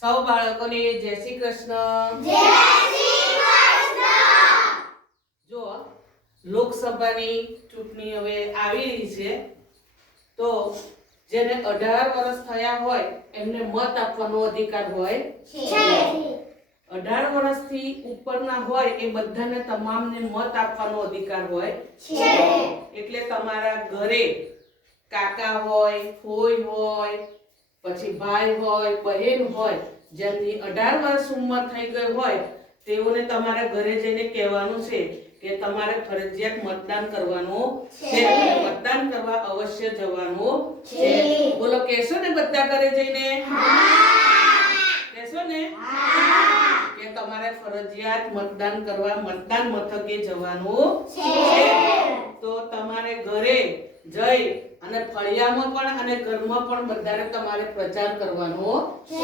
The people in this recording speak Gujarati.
સૌ બાળકોને જય શ્રી કૃષ્ણ. જય શ્રી કૃષ્ણ. જો લોકસભાની ચૂંટણી હવે આવી રહી છે, તો જેને 18 વર્ષ થયા હોય એમને મત આપવાનો અધિકાર હોય છે. 18 વર્ષથી ઉપરના હોય એ બધાને તમામને મત આપવાનો અધિકાર હોય છે. એટલે તમારા ઘરે કાકા હોય, ફોઈ હોય, પછી ભાઈ હોય, બહેન હોય, જેમની 18 વર્ષ ઉંમર થઈ ગઈ હોય તેઓને તમારા ઘરે જઈને કહેવાનું છે કે તમારે ફરજિયાત મતદાન કરવાનું છે. મતદાન કરવા અવશ્ય જવાનું છે. બોલો, કહેશો ને બધા ઘરે જઈને? કહેશો ને કે તમારે ફરજિયાત મતદાન કરવા મતદાન મથકે જવાનું છે. તો તમારે ઘરે જઈ અને ફળિયામાં પણ અને ઘરમાં પણ બધાને તમારે પ્રચાર કરવાનો છે.